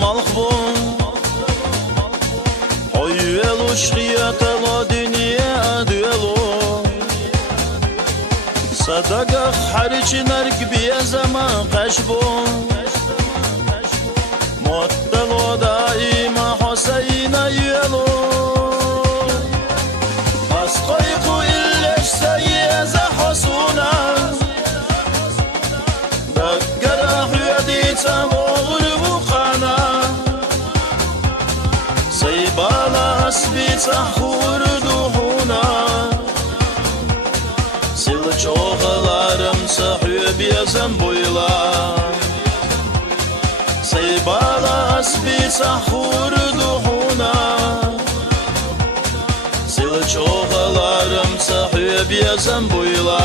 مالخبون حيوالو شغيات لا دنيا دوالو صدق حرج نرق بيا زمان قشبون مطلو دائما حسين يلو أسقيقو إلش سيزا حسونا دقر حيديتا وغرب خانا سيبالا أسبيتا خردوحونا سيل çoğalarım sahip yazan boyla Seybala asbi sahur duhuna Sil çoğalarım sahip yazan boyla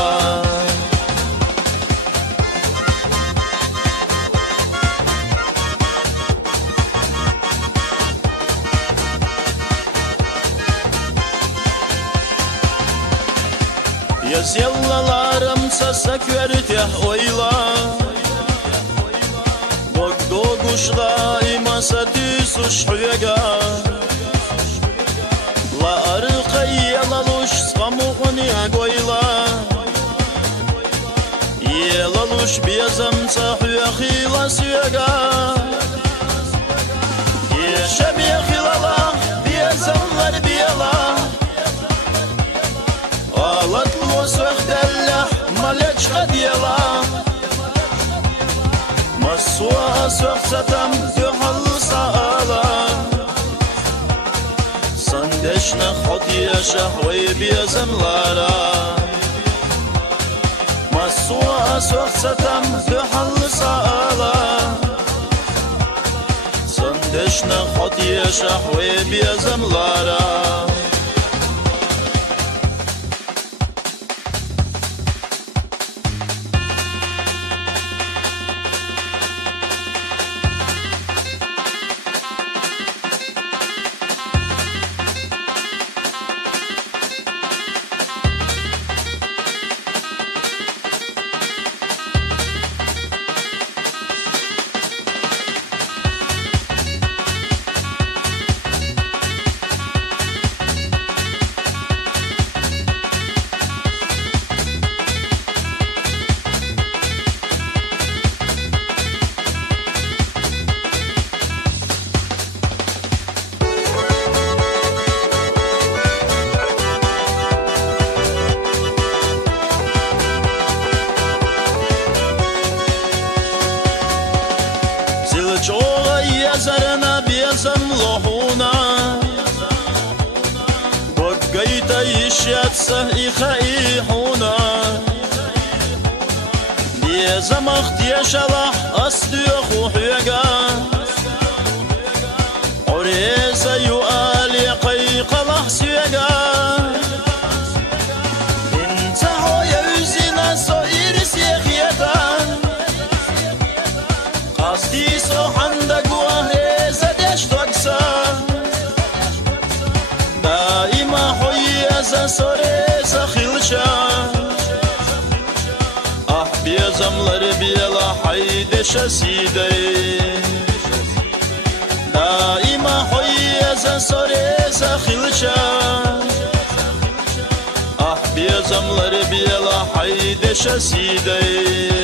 Yaz yallalarım sasak verteh oyla Bok doğuşla imasa düsuş huyega La arıqa yalaluş skamuğuni agoyla Yalaluş biyazam sahuya khila suyega Yeşem ya khilala biyazamlar biyala Alatlı söhdellah malech adiyala Masua söhsatam yuhal sağala Sandeşne khodiya şahvay biyazamlara Masua söhsatam yuhal sağala Sandeşne khodiya şahvay biyazamlara Çoğa yazarına biyazam lohuna Bogayta yişyatsa ihaihuna Biyazam ahtiyaşalah aslıya huhyega Oreza yuali qayqalah suyega İntaho yevzina so iris yekhiyatan Qasdi sohanda guahreza deştoksa Daima hoyyaza soreza khilşa Ah biyazamları biyala haydeşa sidey Daima hoyyaza soreza khilşa Ah biyazamları biyala haydeşa sidey